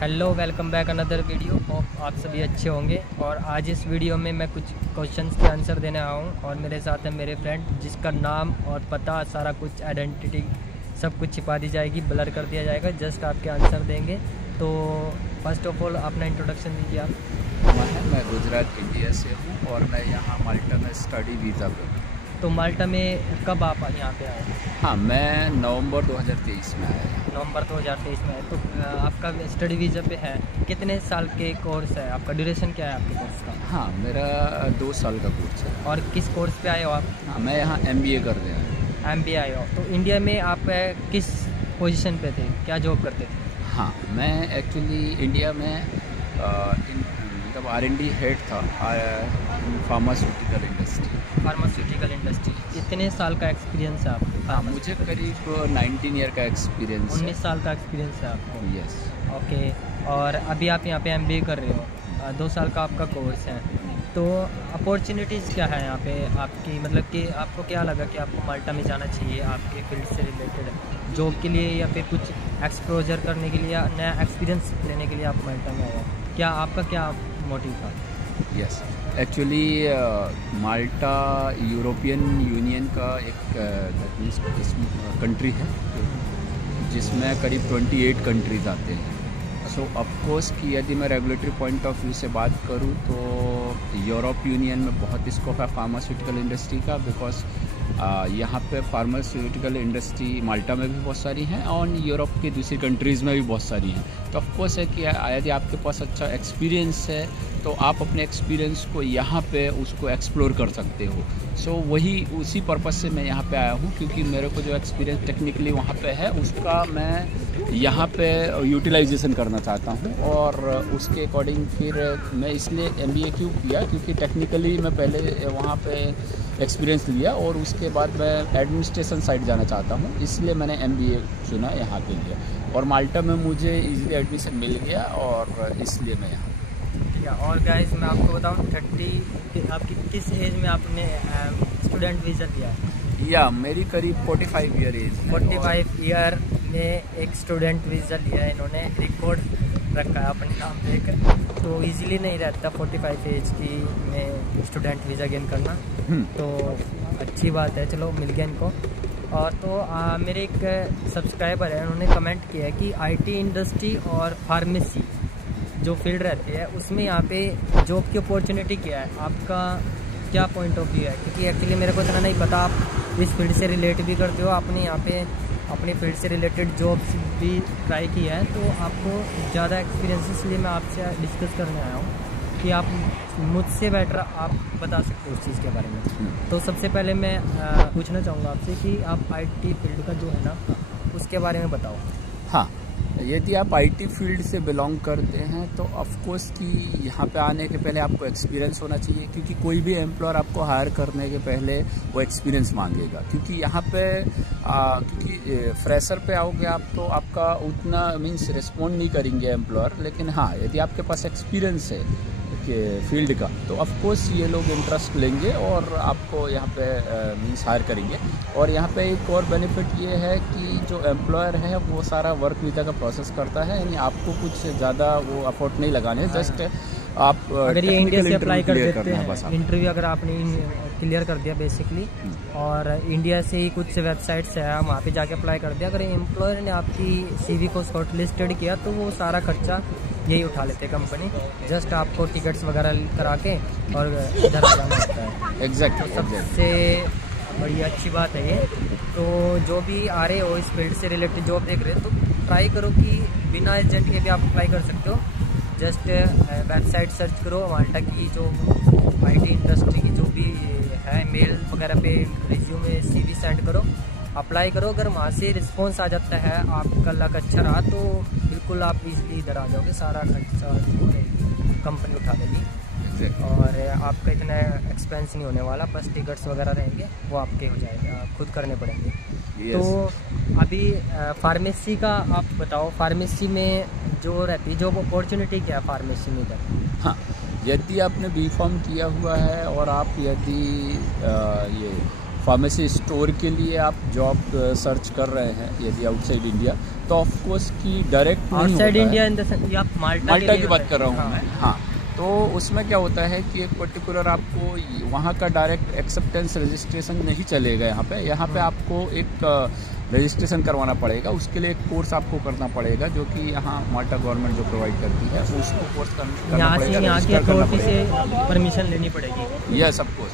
Hello, welcome back another video. Hope आप सभी अच्छे होंगे। और आज इस वीडियो में मैं कुछ क्वेश्चंस के आंसर देने आया हूँ और मेरे साथ है मेरे फ्रेंड, जिसका नाम और पता, सारा कुछ, आइडेंटिटी सब कुछ छिपा दी जाएगी, ब्लर कर दिया जाएगा। जस्ट आपके आंसर देंगे। तो फर्स्ट ऑफ ऑल अपना इंट्रोडक्शन दीजिए आप। मैं गुजरात इंडिया से हूँ और मैं यहाँ माल्टा में स्टडी वीज़ा पर हूँ। तो माल्टा में कब आप यहाँ पे आए? हाँ, मैं नवंबर 2023 में आया। नवंबर 2023 में आए। तो आपका स्टडी वीज़ा पे है, कितने साल के कोर्स है आपका? ड्यूरेशन क्या है आपके कोर्स का? हाँ, मेरा 2 साल का कोर्स है। और किस कोर्स पे आए हो आप? हाँ, मैं यहाँ MBA कर रहा हूँ। MBA आए हो। तो इंडिया में आप किस पोजीशन पे थे, क्या जॉब करते थे? हाँ, मैं एक्चुअली इंडिया में मतलब R&D हेड था फार्मास्यूटिकल इंडस्ट्री। कितने साल का एक्सपीरियंस है आपको? हाँ, मुझे करीब 19 ईयर का एक्सपीरियंस है। 19 साल का एक्सपीरियंस है आपको? यस। ओके। और अभी आप यहाँ पे MBA कर रहे हो, 2 साल का आपका कोर्स है। तो अपॉर्चुनिटीज़ क्या है यहाँ पे आपकी? मतलब कि आपको क्या लगा कि आपको माल्टा में जाना चाहिए आपके फील्ड से रिलेटेड जॉब के लिए, या फिर कुछ एक्सपोजर करने के लिए या नया एक्सपीरियंस लेने के लिए आप माल्टा में आए हो? क्या आपका क्या मोटिव था? यस, एक्चुअली माल्टा यूरोपियन यूनियन का एक कंट्री है जिसमें करीब 28 कंट्रीज़ आते हैं। सो ऑफकोर्स कि यदि मैं रेगुलेटरी पॉइंट ऑफ व्यू से बात करूं तो यूरोप यूनियन में बहुत स्कोप है फार्मास्यूटिकल इंडस्ट्री का, बिकॉज यहाँ पे फार्मास्यूटिकल इंडस्ट्री माल्टा में भी बहुत सारी हैं और यूरोप की दूसरी कंट्रीज़ में भी बहुत सारी हैं। तो ऑफकोर्स है कि यदि आपके पास अच्छा एक्सपीरियंस है तो आप अपने एक्सपीरियंस को यहाँ पे उसको एक्सप्लोर कर सकते हो। सो उसी पर्पज़ से मैं यहाँ पे आया हूँ, क्योंकि मेरे को जो एक्सपीरियंस टेक्निकली वहाँ पे है उसका मैं यहाँ पे यूटिलाइजेशन करना चाहता हूँ। और उसके अकॉर्डिंग फिर मैं इसलिए MBA क्यों किया, क्योंकि टेक्निकली मैं पहले वहाँ पे एक्सपीरियंस लिया और उसके बाद मैं एडमिनिस्ट्रेशन साइड जाना चाहता हूँ, इसलिए मैंने MBA चुना यहाँ के लिए। और माल्टा में मुझे इजीली एडमिशन मिल गया और इसलिए मैं यहाँ। और गाइस मैं आपको बताऊं, 30 आपकी किस एज में आपने स्टूडेंट वीज़ा लिया है? या मेरी करीब 45 ईयर एज। 45 ईयर में एक स्टूडेंट वीज़ा लिया है इन्होंने, रिकॉर्ड रखा है अपने नाम पे एक। तो इजीली नहीं रहता 45 एज की में स्टूडेंट वीज़ा गेन करना, तो अच्छी बात है। चलो, मिल गया इनको। और तो मेरे एक सब्सक्राइबर है, उन्होंने कमेंट किया है कि IT इंडस्ट्री और फार्मेसी जो फील्ड रहती है उसमें यहाँ पे जॉब की अपॉर्चुनिटी क्या है, आपका क्या पॉइंट ऑफ व्यू है? क्योंकि एक्चुअली मेरे को इतना नहीं पता। आप इस फील्ड से रिलेट भी करते हो, आपने यहाँ पे अपनी फील्ड से रिलेटेड जॉब्स भी ट्राई की है, तो आपको ज़्यादा एक्सपीरियंस, इसलिए मैं आपसे डिस्कस करने आया हूँ कि आप मुझसे बेटर आप बता सकते हो उस चीज़ के बारे में। तो सबसे पहले मैं पूछना चाहूँगा आपसे कि आप IT फील्ड का जो है ना, उसके बारे में बताओ। हाँ, यदि आप IT फील्ड से बिलोंग करते हैं तो ऑफकोर्स कि यहाँ पे आने के पहले आपको एक्सपीरियंस होना चाहिए, क्योंकि कोई भी एम्प्लॉयर आपको हायर करने के पहले वो एक्सपीरियंस मांगेगा। क्योंकि यहाँ पे क्योंकि फ्रेशर पे आओगे आप तो आपका उतना मीन्स रिस्पॉन्ड नहीं करेंगे एम्प्लॉयर। लेकिन हाँ, यदि आपके पास एक्सपीरियंस है फील्ड का तो ऑफकोर्स ये लोग इंटरेस्ट लेंगे और आपको यहाँ पे मीन्स हायर करेंगे। और यहाँ पे एक और बेनिफिट ये है कि जो एम्प्लॉयर है वो सारा वर्क वीज़ा का प्रोसेस करता है, यानी आपको कुछ ज़्यादा वो एफर्ट नहीं लगाने, जस्ट आप अगर ये इंडिया से अप्लाई कर देते हैं, इंटरव्यू अगर आपने क्लियर कर दिया बेसिकली, और इंडिया से ही कुछ वेबसाइट्स है, वहाँ पे जाके अप्लाई कर दिया, अगर एम्प्लॉयर ने आपकी CV को शॉर्ट लिस्टेड किया तो वो सारा खर्चा यही उठा लेते हैं कंपनी। जस्ट आपको टिकट्स वगैरह करा के और इधर जाना होता है। एग्जैक्ट। तो सबसे बड़ी अच्छी बात है ये। तो जो भी आ रहे हो इस फील्ड से रिलेटेड जॉब देख रहे हो तो ट्राई करो कि बिना एजेंट के भी आप अप्लाई कर सकते हो। जस्ट वेबसाइट सर्च करो माल्टा की, जो IT इंडस्ट्री की जो भी है, मेल वगैरह पे रिज्यूमे CV सेंड करो, अप्लाई करो। अगर वहाँ से रिस्पॉन्स आ जाता है, आपका लक अच्छा रहा तो बिल्कुल आप इजीली इधर आ जाओगे, सारा खर्चा कंपनी उठा लेगी। और आपका इतना एक्सपेंस नहीं होने वाला, बस टिकट्स वगैरह रहेंगे वो आपके हो जाएंगे, आप खुद करने पड़ेंगे। तो अभी फार्मेसी का आप बताओ, फार्मेसी में जो रहती है जॉब अपॉर्चुनिटी क्या है फार्मेसी में इधर? हाँ, यदि आपने B.Pharm किया हुआ है और आप यदि ये फार्मेसी स्टोर के लिए आप जॉब सर्च कर रहे हैं यदि आउटसाइड इंडिया, तो ऑफ कोर्स की direct outside India in the sense आप माल्टा की बात कर रहा हूँ मैं। हाँ, तो उसमें क्या होता है कि एक पर्टिकुलर आपको वहाँ का डायरेक्ट एक्सेप्टेंस रजिस्ट्रेशन नहीं चलेगा यहाँ पे आपको एक रजिस्ट्रेशन करवाना पड़ेगा। उसके लिए एक कोर्स आपको करना पड़ेगा जो कि यहाँ माल्टा गवर्नमेंट जो प्रोवाइड करती है, उसको कोर्स करना पड़ेगा, यहाँ की अथॉरिटी से परमिशन लेनी पड़ेगी। यस ऑफ कोर्स,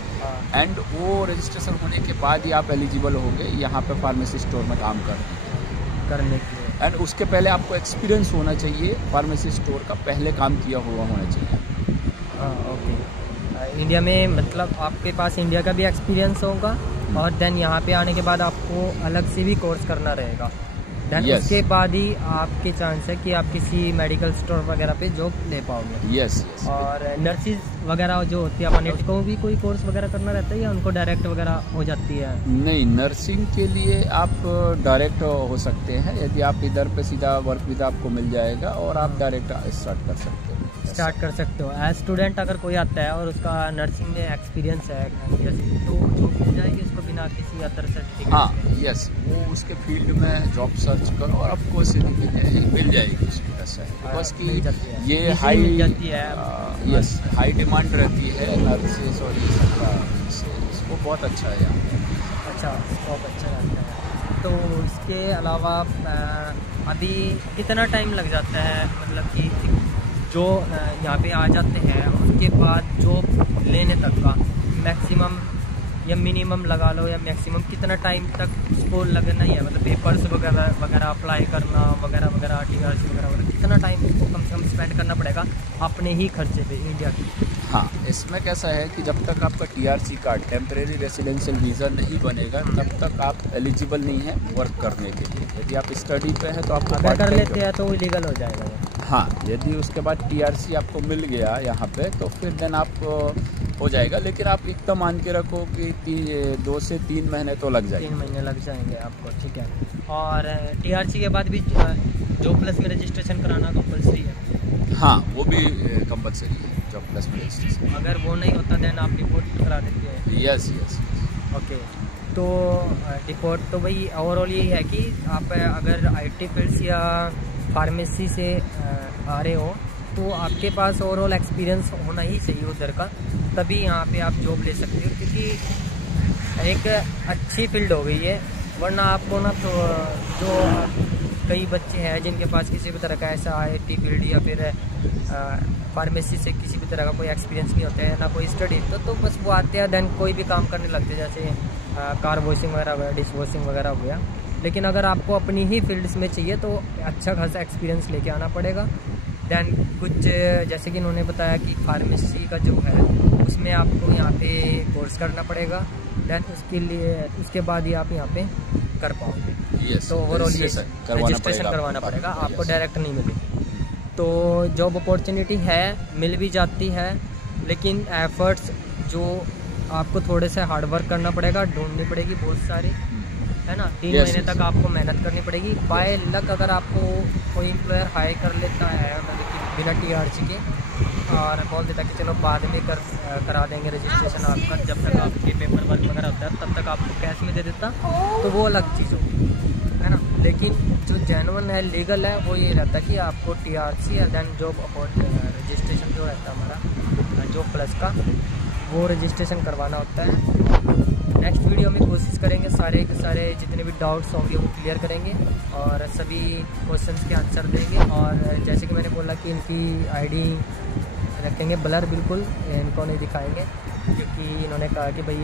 एंड वो रजिस्ट्रेशन होने के बाद ही आप एलिजिबल होंगे यहाँ पे फार्मेसी स्टोर में काम करने के लिए। एंड उसके पहले आपको एक्सपीरियंस होना चाहिए, फार्मेसी स्टोर का पहले काम किया हुआ होना चाहिए। हाँ, ओके। इंडिया में मतलब आपके पास इंडिया का भी एक्सपीरियंस होगा और देन यहाँ पे आने के बाद आपको अलग से भी कोर्स करना रहेगा। देन उसके बाद ही आपके चांस है कि आप किसी मेडिकल स्टोर वगैरह पे जॉब ले पाओगे। यस। और नर्सिस वगैरह जो होती है अपन को भी कोई कोर्स वगैरह करना रहता है या उनको डायरेक्ट वगैरह हो जाती है? नहीं, नर्सिंग के लिए आप डायरेक्ट हो सकते हैं यदि आप इधर पे सीधा वर्क वीजा आपको मिल जाएगा और आप डायरेक्ट स्टार्ट कर सकते हो। एज स्टूडेंट अगर कोई आता है और उसका नर्सिंग में एक्सपीरियंस है तो जॉब मिल जाएगी उसको बिना किसी अदर सर्टिफिकेट? हाँ, यस, वो उसके फील्ड में जॉब सर्च करो और आपको मिल जाएगी उसकी बिकॉज की ये हाई डिमांड रहती है नर्सेस और ये सब का, इसको बहुत अच्छा है यहाँ। अच्छा, स्कोप अच्छा रहता है। तो इसके अलावा अभी कितना टाइम लग जाता है, मतलब कि जो यहाँ पे आ जाते हैं उसके बाद जॉब लेने तक का मैक्सिमम या मिनिमम लगा लो या मैक्सिमम कितना टाइम तक उसको लगना ही है, मतलब पेपर्स वगैरह अप्लाई करना वगैरह TRC वगैरह कितना टाइम उसको कम से कम स्पेंड करना पड़ेगा अपने ही खर्चे पे इंडिया की? हाँ, इसमें कैसा है कि जब तक आपका TRC card temporary residential visa नहीं बनेगा तब तक आप एलिजिबल नहीं है वर्क करने के लिए। यदि आप स्टडी पे हैं तो आपको अगर कर लेते हैं तो इलीगल हो जाएगा। हाँ, यदि उसके बाद TRC आपको मिल गया यहाँ पे तो फिर देन आप हो जाएगा, लेकिन आप एकदम मान के रखो कि 2 से 3 महीने तो लग जाएंगे। 3 महीने लग जाएंगे आपको, ठीक है। और TRC के बाद भी जॉब प्लस में रजिस्ट्रेशन कराना कंपलसरी है? हाँ, वो भी कंपलसरी है जॉब प्लस में रजिस्ट्रेशन। अगर वो नहीं होता देन आप रिपोर्ट करा देते हैं? यस। ओके, तो रिपोर्ट तो भाई ओवरऑल यही है कि आप अगर IT फील्ड्स या फार्मेसी से आ रहे हो तो आपके पास ओवरऑल एक्सपीरियंस होना ही चाहिए उधर का, तभी यहाँ पे आप जॉब ले सकते हो, क्योंकि एक अच्छी फील्ड हो गई है। वरना आपको ना तो जो कई बच्चे हैं जिनके पास किसी भी तरह का ऐसा IT फील्ड या फिर फार्मेसी से किसी भी तरह का कोई एक्सपीरियंस नहीं होता है ना कोई स्टडी, तो बस वो आते हैं देन कोई भी काम करने लगते हैं, जैसे कार वॉशिंग वगैरह हो गया, डिश वॉशिंग वगैरह हो गया। लेकिन अगर आपको अपनी ही फील्ड्स में चाहिए तो अच्छा खासा एक्सपीरियंस लेके आना पड़ेगा। दैन कुछ जैसे कि इन्होंने बताया कि फार्मेसी का जो है उसमें आपको यहाँ पे कोर्स करना पड़ेगा, दैन उसके बाद ही आप यहाँ पे कर पाओगे। तो ओवरऑल ये रजिस्ट्रेशन करवाना पड़ेगा, आपको डायरेक्ट नहीं मिलेगी। तो जॉब अपॉर्चुनिटी है, मिल भी जाती है, लेकिन एफर्ट्स जो आपको थोड़े से हार्ड वर्क करना पड़ेगा, ढूंढनी पड़ेगी बहुत सारी, है ना। 3 महीने तक आपको मेहनत करनी पड़ेगी। बाय लक अगर आपको कोई एम्प्लॉयर हायर कर लेता है मतलब कि बिना TRC के और बोल देता कि चलो बाद में करा देंगे रजिस्ट्रेशन आपका, जब तक आपके पेपर वर्क वगैरह होता है तब तक आपको कैश में दे देता, तो वो अलग चीज़ होगी, है ना। लेकिन जो जेन्युइन है, लीगल है, वो ये रहता है कि आपको TRC या दैन जॉब रजिस्ट्रेशन जो रहता है हमारा जॉब प्लस का, वो रजिस्ट्रेशन करवाना होता है। नेक्स्ट वीडियो में कोशिश करेंगे सारे के सारे जितने भी डाउट्स होंगे वो क्लियर करेंगे और सभी क्वेश्चंस के आंसर देंगे। और जैसे कि मैंने बोला कि इनकी ID रखेंगे ब्लर, बिल्कुल इनको नहीं दिखाएंगे, क्योंकि इन्होंने कहा कि भाई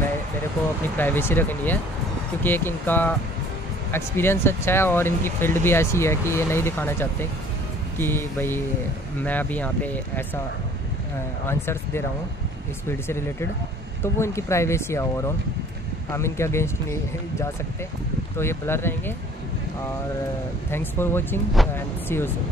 मेरे को अपनी प्राइवेसी रखनी है, क्योंकि एक इनका एक्सपीरियंस अच्छा है और इनकी फील्ड भी ऐसी है कि ये नहीं दिखाना चाहते कि भाई मैं अभी यहाँ पे ऐसा आंसर्स दे रहा हूँ इस फील्ड से रिलेटेड, तो वो इनकी प्राइवेसी है। ओवरऑल हम इनके अगेंस्ट नहीं जा सकते, तो ये ब्लर रहेंगे। और thanks for watching and see you soon.